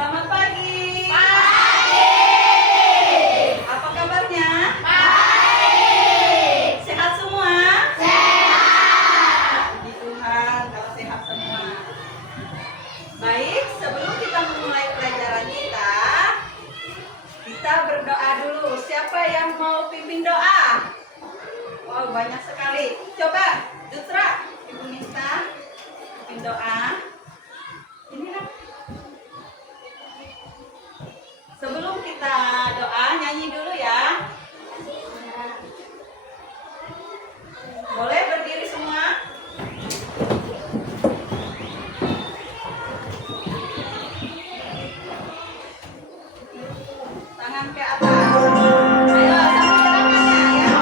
Selamat pagi. Pagi. Apa kabarnya? Baik. Sehat semua? Sehat. Puji Tuhan kalau sehat semua. Baik, sebelum kita memulai pelajaran kita berdoa dulu. Siapa yang mau pimpin doa? Wow, banyak sekali. Coba, Dutra, Ibu Nista, pimpin doa. Ini kan. Sebelum kita doa, nyanyi dulu ya. Boleh berdiri semua? Tangan ke atas. Ayo, sambil gerakannya ya.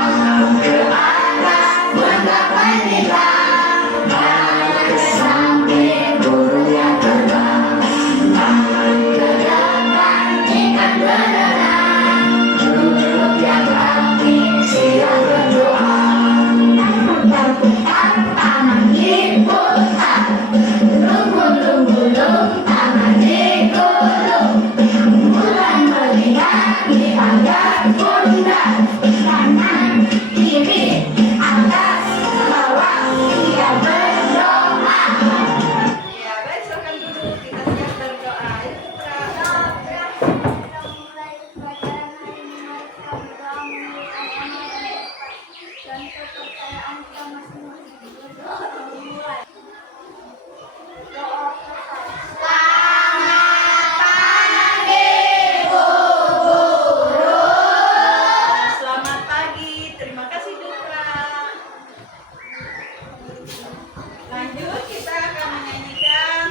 Ya, baik, silakan dulu. Kita siap berdoa. Ayo, Dutra. Selamat pagi, terima kasih Dutra. Lanjut, kita akan menyanyikan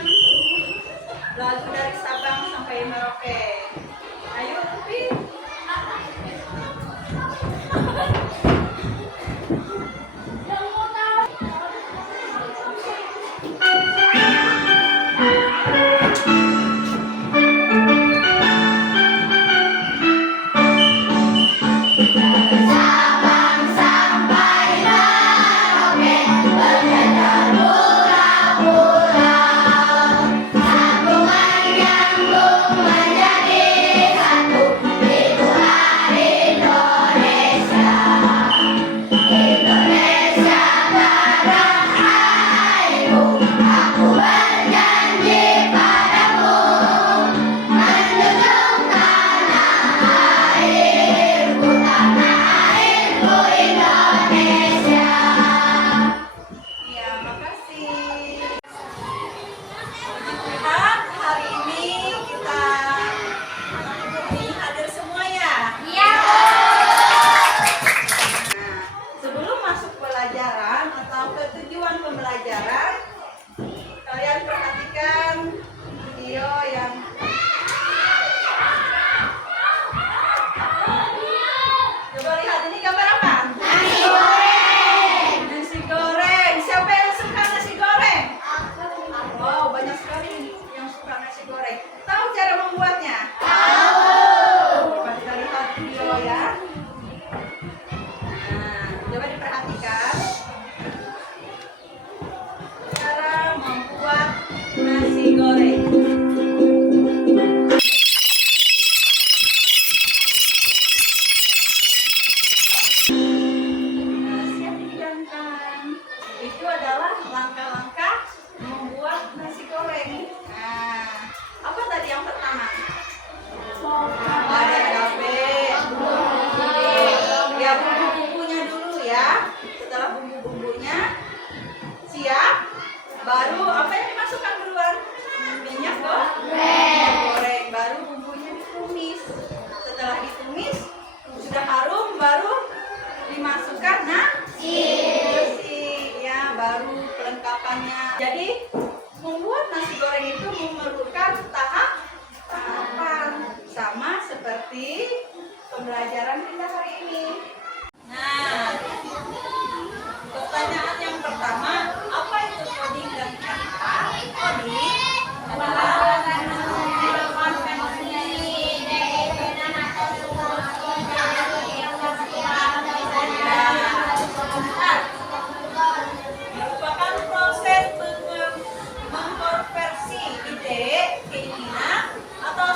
lagu dari Sabang sampai Merauke. Ayo, Upi. Ya, makasih. Lihat, hari ini kita hadir semua ya. Iya. Nah, sebelum masuk pelajaran atau ke tujuan pembelajaran, kalian perhatikan video yang coba lihat, ini gambar apa? Nasi goreng. Nasi goreng. Siapa yang suka nasi goreng? Wow, banyak sekali yang suka nasi goreng. Tahu cara membuatnya? Coba kita lihat video ya. Nah, coba diperhatikan cara membuat nasi goreng. Nah, siap dihidangkan. Itu adalah langkah-langkah membuat nasi goreng. Nah, apa tadi yang pertama? Ada cabai. Ya, bumbu-bumbunya dulu ya. Setelah bumbu-bumbunya siap, baru apa yang dimasukkan duluan? Minyak goreng. Baru bumbunya ditumis. Setelah ditumis, sudah harum, baru dimasukkan nasi. Ya, baru pelengkapannya. Jadi membuat nasi goreng itu memerlukan tahapan sama seperti pembelajaran kita hari ini. Nah, pertanyaan yang pertama, apa itu coding dan kata? Coding adalah merupakan proses mengkonversi ide, keinginan, atau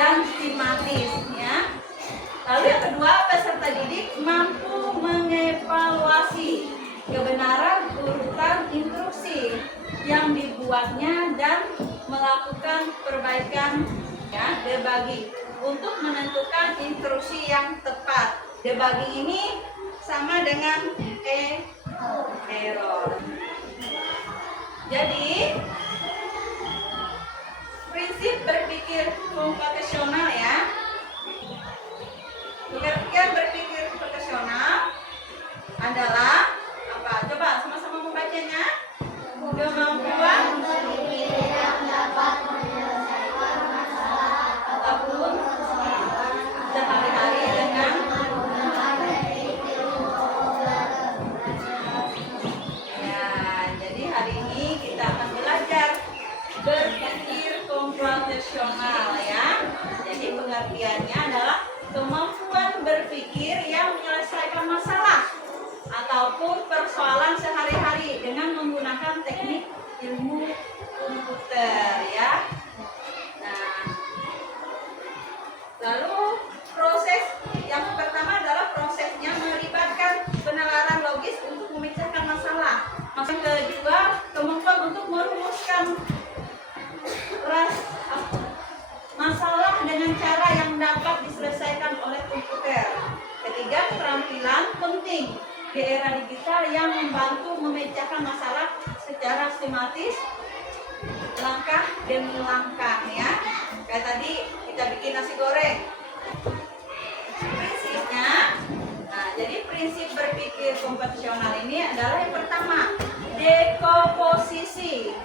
dan sistematis ya. Lalu yang kedua, peserta didik mampu mengevaluasi kebenaran urutan instruksi yang dibuatnya dan melakukan perbaikan ya, debugging untuk menentukan instruksi yang tepat. Debugging ini sama dengan error. Jadi prinsip berpikir komputasional ya. Pengertian berpikir komputasional adalah apa? Coba sama-sama membacanya. Kemampuan berpikir yang dapat menyelesaikan masalah ataupun sehari-hari dengan menggunakan teknik ilmu komputer. ya. Jadi hari ini kita akan belajar berpikir komputasional ya. Jadi pengertiannya adalah kemampuan berpikir yang menyelesaikan masalah ataupun persoalan sehari-hari dengan menggunakan teknik ilmu komputer ya. Nah, lalu proses yang pertama adalah prosesnya melibatkan penalaran logis untuk memecahkan masalah. Yang kedua, kemampuan untuk merumuskan masalah dengan cara yang dapat diselesaikan oleh komputer. Ketiga, keterampilan penting di era digital yang membantu memecahkan masalah secara sistematis, langkah demi langkah ya. Kayak tadi kita bikin nasi goreng. Prinsipnya, nah jadi prinsip berpikir komputasional ini adalah yang pertama, dekomposisi.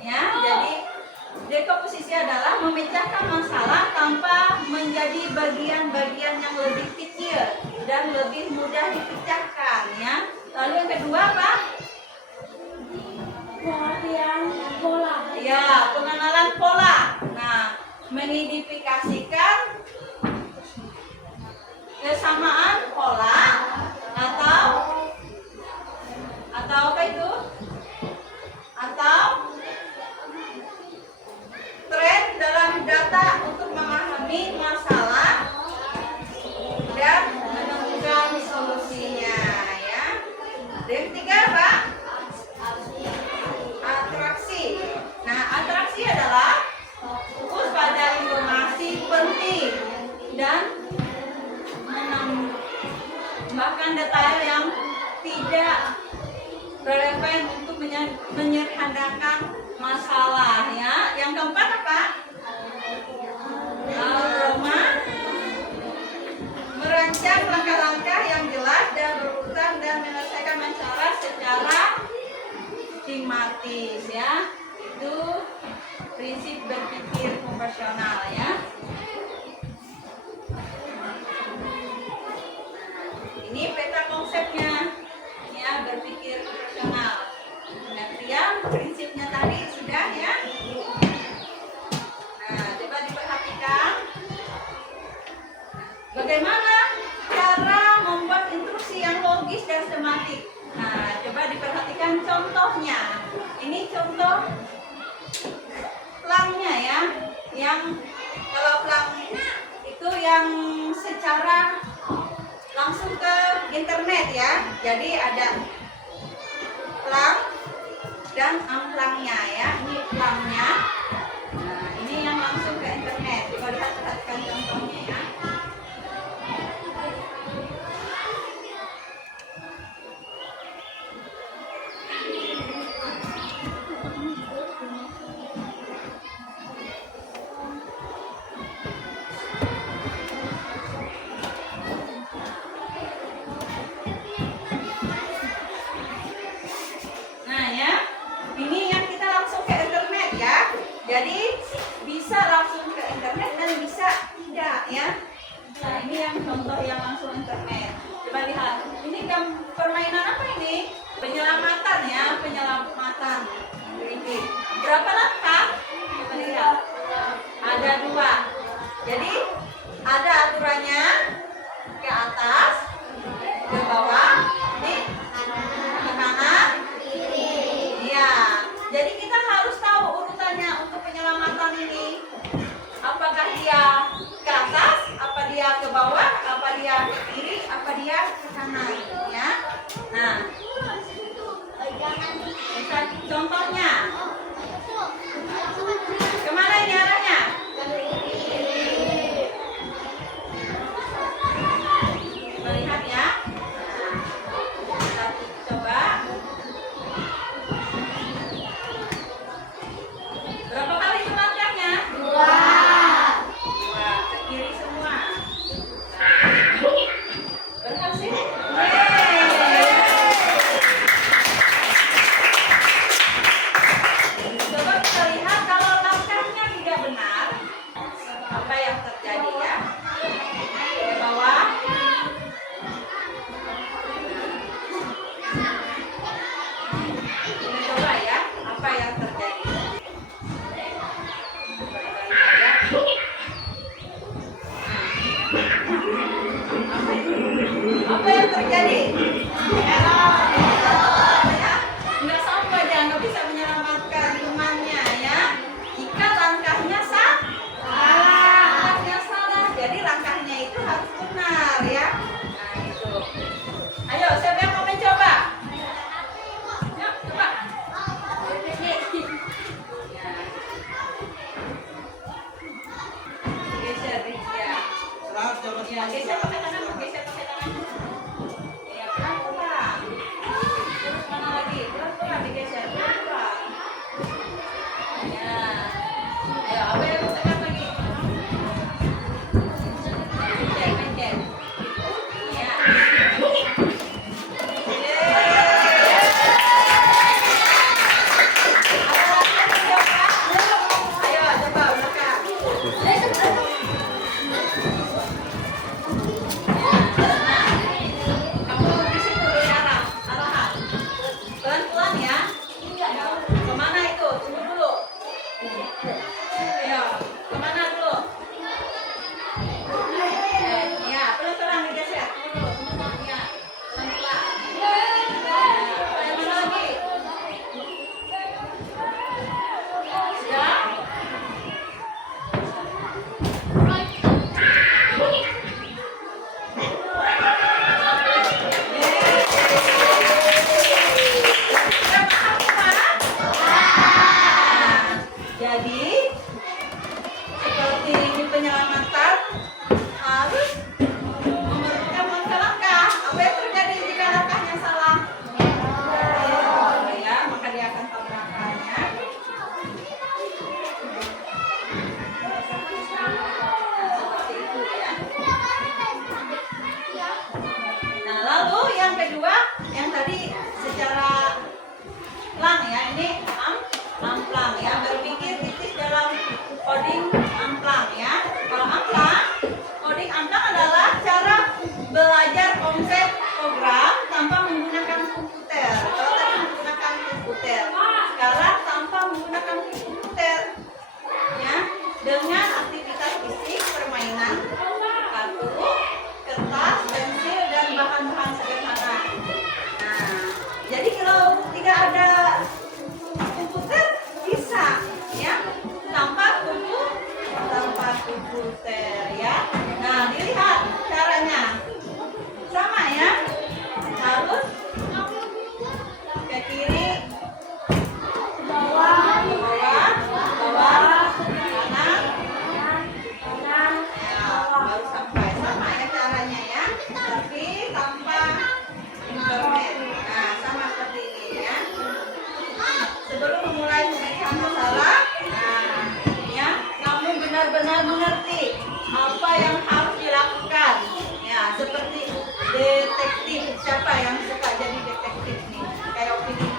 Ya, jadi dekomposisi adalah memecahkan masalah tanpa menjadi bagian-bagian yang lebih kecil dan lebih mudah dipecahkan ya. Lalu yang kedua apa? Pengertian pola. Ya, pengenalan pola. Nah, mengidentifikasikan kesamaan pola atau apa itu? Atau tren dalam data untuk memahami masalah dan menemukan solusinya ya. Dan ketiga apa? Atraksi. Nah, atraksi adalah fokus pada informasi penting dan menambahkan detail yang tidak relevan untuk menyederhanakan masalah ya. Yang keempat apa? Aroma, merancang langkah-langkah yang jelas dan berurutan dan menyelesaikan masalah secara sistematis ya. Itu prinsip berpikir komputasional ya. Ini peta konsepnya ya, berpikir komputasional. Pengertian prinsipnya tadi sudah ya. Nah, coba diperhatikan bagaimana cara membuat instruksi yang logis dan sistematik. Nah, coba diperhatikan contohnya. Ini contoh plangnya ya. Yang kalau plang itu yang secara langsung ke internet ya. Jadi ada plang dan amplangnya ya. Ini plangnya. Nah, ini yang langsung ke internet. Coba lihat perhatikan contohnya ya. Nah ya, ini yang kita langsung ke internet ya. Jadi bisa langsung ke internet dan bisa tidak ya. Nah ini yang contoh yang langsung internet. Coba lihat, ini permainan apa ini? Penyelamatan ya, penyelamatan. Ini berapa langkah? Coba lihat. Ada 2. Jadi ada aturannya ke atas, ke bawah, ini ke kanan. Iya. Jadi kita harus tahu urutannya untuk penyelamatan ini. Apakah Kita coba ya, apa yang terjadi? Apa yang terjadi? Error. Ya. Nggak sampai dia nggak bisa menyelamatkan temannya ya. Jika langkahnya salah. Jadi langkahnya itu harus benar ya. Nah itu. Ayo, siapa yang mau mencoba? Yuk, coba. Ya. Geser ya. Ya, geser pakai tangan, geser pakai tangan. Ya, pelan-pelan. Terus mana lagi? Pelan-pelan digeser, pelan-pelan. Ya. Ya, apa yang mau tekan lagi? Pencet, pencet. Ya. Ayo, coba belakang. Kamu di situ dulu arahan. Pelan-pelan ya. Kemana itu? Tunggu dulu. Ayo, kemana dulu? Ya, pelan-pelan digeser. Tunggu dulu. Ya, pelan-pelan. Yang mana lagi? Sudah? Sudah paham semua? Jadi, seperti ini penyelamatan harus memerlukan langkah-langkah. Apa yang terjadi jika langkahnya salah? Ya, maka dia akan tabrakannya. Seperti itu ya. Nah, lalu yang kedua, yang tadi secara plan ya, ini amplang ya, berpikir kritis dalam coding amplang ya. Kalau amplang, coding amplang adalah cara belajar konsep program tanpa menggunakan komputer. Kalau tadi menggunakan komputer, sekarang tanpa menggunakan komputer ya, dengan aktivitas fisik, permainan, kartu, kertas, pensil, dan bahan-bahan sederhana. Nah, jadi kalau tidak ada komputer bisa ya, tanpa komputer ya. Nah, dilihat caranya sama ya, harus ke kiri, ke bawah, kanan, ya, baru sampai. Sama ya caranya ya, tapi tanpa internet. Nah, sama seperti ini ya. Sebelum memulai pemecahan masalah, nah, ya, kamu benar-benar mengerti apa yang harus dilakukan. Ya, seperti detektif. Siapa yang suka jadi detektif nih? Kayak Opini.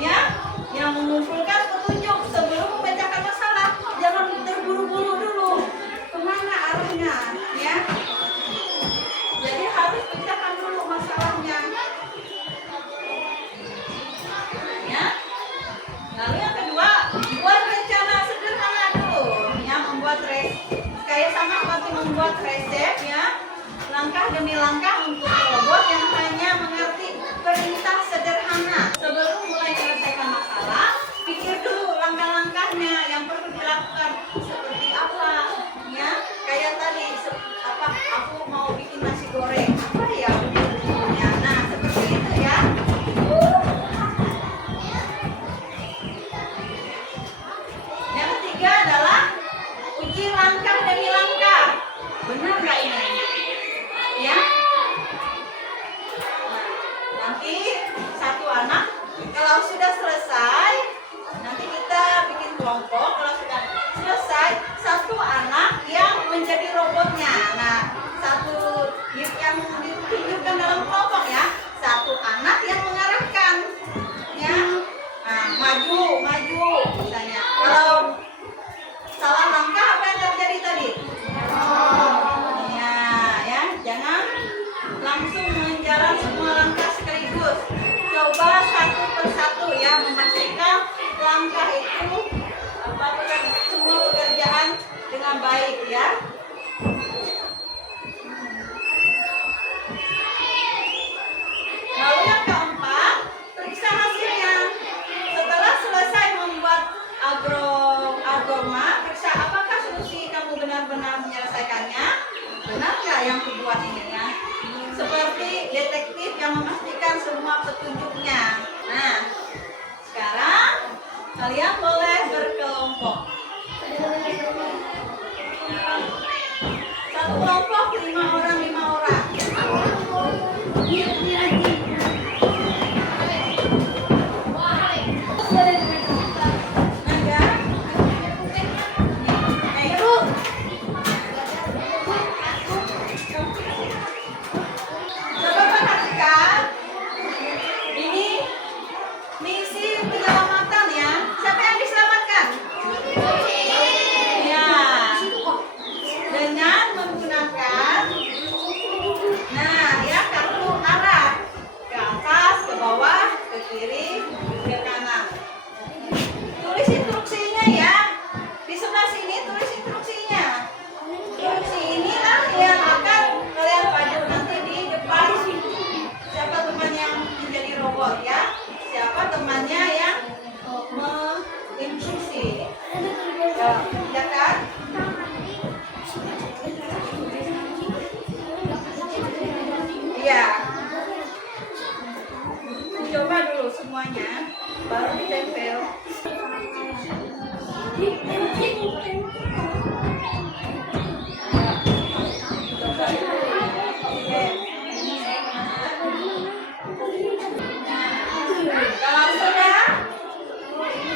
Ya, yang mengumpulkan petunjuk sebelum memecahkan masalah. Jangan terburu-buru dulu. Kemana arahnya? Ya. Jadi harus pecahkan dulu masalahnya. Ya. Lalu yang kedua, buat rencana sederhana dulu. Ya, kayak sama seperti membuat resep ya. Langkah demi langkah untuk robot yang hanya mengerti perintah sederhana. Sebelum mulai menyelesaikan masalah, pikir dulu langkah-langkahnya yang perlu dilakukan seperti apa. Ya, kayak tadi aku mau bikin nasi goreng. Apa ya? Ya, nah seperti itu ya. Yang ketiga adalah uji langkah demi langkah. Benar nggak ini? Ya. Nah, nanti satu anak kalau sudah selesai, nanti kita bikin kelompok. Kalau sudah selesai, satu anak yang menjadi robotnya. Nah, satu yang ditunjukkan dalam kelompok ya, satu anak yang mengarahkan. Ya. Nah, maju misalnya. Kalau salah langkah apa yang terjadi tadi? Ya, jangan langsung menjalar semua petunjuknya. Nah, sekarang kalian boleh berkelompok. Satu kelompok 5 orang 5 orang. Naga. Ayo. Coba perhatikan. Ini misi penyelamatan ya. Siapa yang diselamatkan? Ya. Dengan menggunakan ya kartu arah ke atas, ke bawah, ke kiri, ke kanan. Tulis instruksinya ya. Di sebelah sini tulis instruksinya. Instruksi inilah yang akan kalian pakai nanti di depan. Siapa teman yang menjadi robot ya? Siapa temannya yang menginstruksi? Ya kan? Iya. Coba dulu semuanya, baru ditempel. Coba dulu. Oke. Kalau sudah,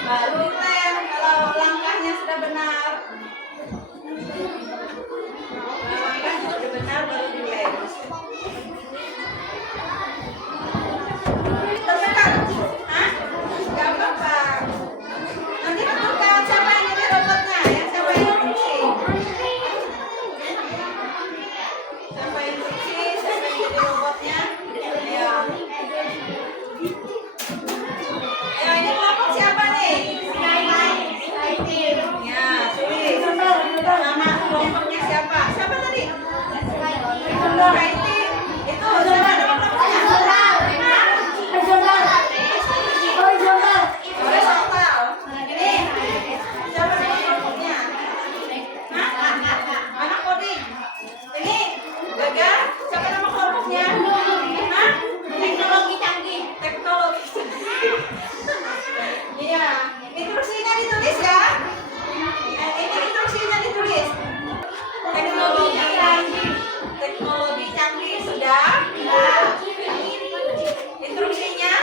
baru lem. Kalau langkahnya sudah benar, baru dilem. Tertekan? Hah? Gak apa-apa. Nanti tentukan siapa yang jadi robotnya ya, siapa yang instruksi. Siapa yang instruksi, siapa yang jadi robotnya. Ayo. Ayo, ini kelompok siapa nih? Ya, tulis. Nama kelompoknya siapa? Siapa tadi? Kaiti. Itu siapa nama kelompoknya? Horizontal. Ini siapa nama kelompoknya? Hah? Anak coding. Ini Gaga. Siapa nama kelompoknya? Hah? Teknologi canggih. Teknologi canggih. Iya. Instruksinya ditulis ya. Ini instruksinya ditulis. Teknologi canggih. Teknologi canggih sudah. Instruksinya?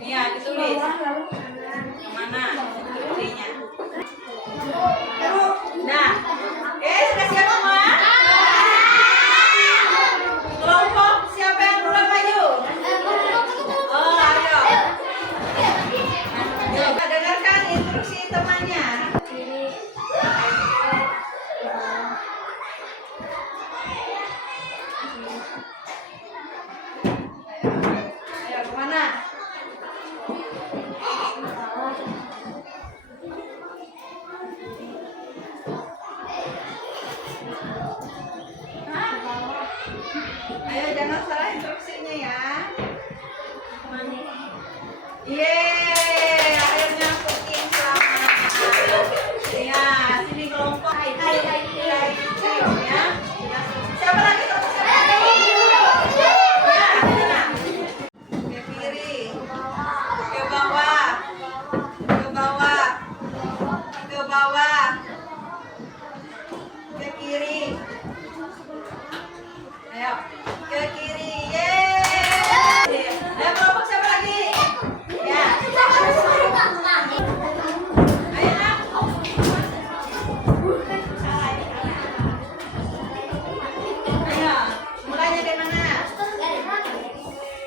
Iya, ditulis. Yang mana instruksinya? Nah, sudah siap semua? Kelompok siapa yang duluan maju? Oh, ayo. Coba dengarkan instruksi temannya. Ayo kemana? Hah? Ayo jangan salah instruksinya ya. Yeay, akhirnya cooking selamat. Ya, sini kelompok ya. Siapa lagi? Ya, sana. Ke kiri, ke bawah, ke bawah, ke bawah, ke kiri. Ayo, ke kiri. Yeay. Ayo kelompok siapa lagi? Ya. Ayo nak. Ayo, mulainya dari mana?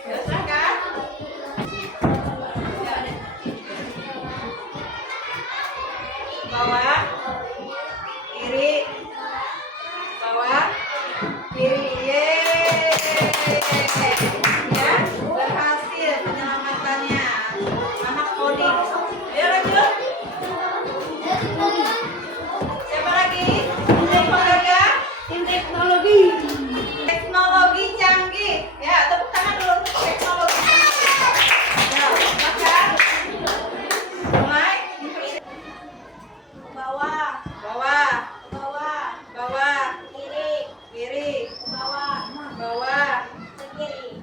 Ya, silakan. Ya. Bawah, kiri, bawah, kiri. Yeay. Ya, berhasil penyelamatannya. Anak coding. Ayo lanjut. Siapa lagi? Kelompok Gaga? Teknologi. Teknologi canggih. Ya, tepuk tangan dulu untuk teknologi canggih. Ya, makan. Mulai. Bawah, bawah, bawah, bawah, kiri, kiri, bawah, bawah, kiri,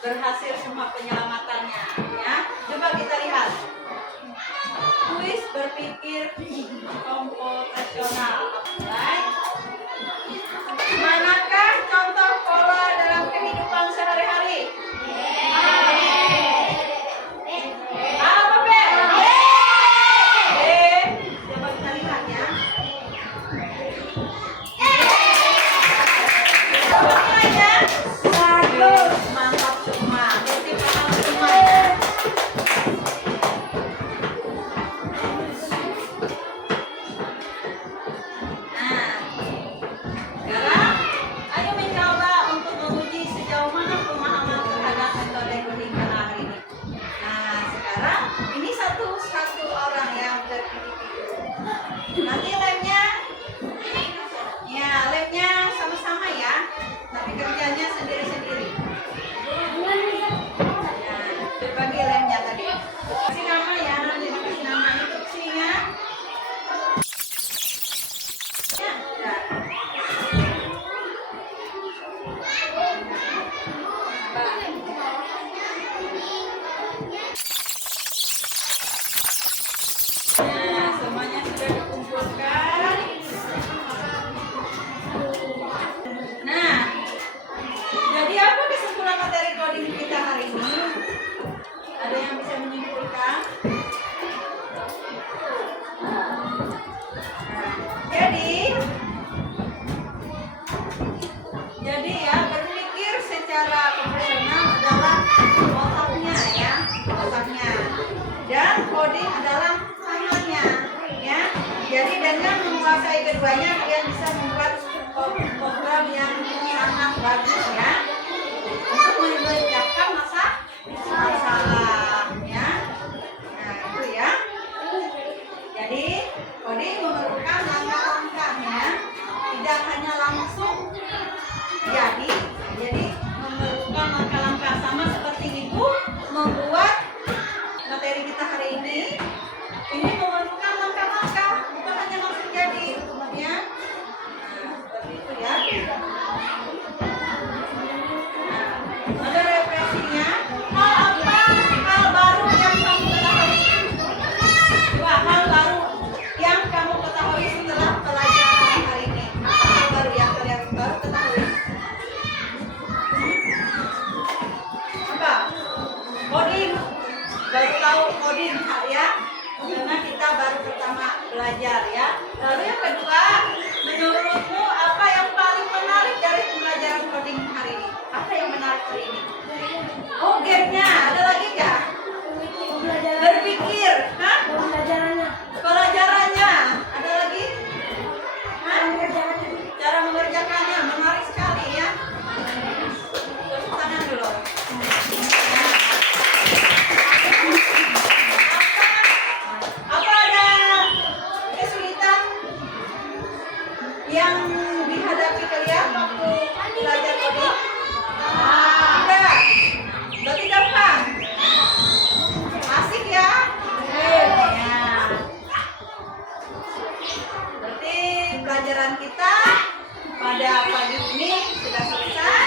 berhasil semua penyelamatannya ya. Coba kita lihat. Kuis berpikir komputasional. Baik. Manakah contoh pola dalam kehidupan sehari-hari? Apa B? B. Coba kita lihat ya. Coba nilainya. Bagus. Mantap semua. Berarti paham semua ya. Nah, sekarang ayo mencoba untuk menguji sejauh mana pemahaman terhadap metode coding hari ini. Nah, sekarang ini satu orang yang berindividu. Nanti lemnya, ya lemnya sama-sama ya, tapi kerjanya sendiri-sendiri. Ya, berbagi lemnya tadi. Kasih nama ya, nanti kasih nama instruksinya. Ya, udah. Nah, semuanya sudah dikumpulkan. Nah, jadi apa kesimpulan materi coding kita hari ini? Ada yang bisa menyimpulkan? Jadi ya berpikir secara profesional adalah otaknya ya, otaknya. Dan coding adalah tangannya ya. Jadi dengan menguasai keduanya kalian bisa membuat program yang sangat bagus ya untuk mengerjakan masalah ya. Nah itu ya. Jadi coding memerlukan langkah-langkahnya, tidak hanya langsung jadi memerlukan langkah-langkah sama seperti ibu membuat materi kita hari ini memerlukan langkah-langkah, bukan hanya langsung jadi ya. Nah, seperti itu ya. Nah, ada refleksinya. Hal baru yang kamu ketahui? Coba hal baru yang kamu ketahui setelah pelajaran hari ini. Apa hal baru yang kalian baru ketahui? Apa? Coding. Baru tahu coding ya. Karena kita baru pertama belajar ya. Lalu yang kedua, menurutmu apa yang paling menarik dari pembelajaran coding hari ini? Apa yang menarik hari ini? Oh, gamenya. Ada lagi nggak? Berpikir. Hah? Pelajarannya. Ada lagi? Hah? Cara mengerjakannya menarik sekali ya. Tepuk tangan dulu. Apa ada kesulitan yang dihadapi kalian waktu belajar coding? Ada. Berarti gampang. Asik ya? Ya. Berarti pelajaran kita pada pagi ini sudah selesai.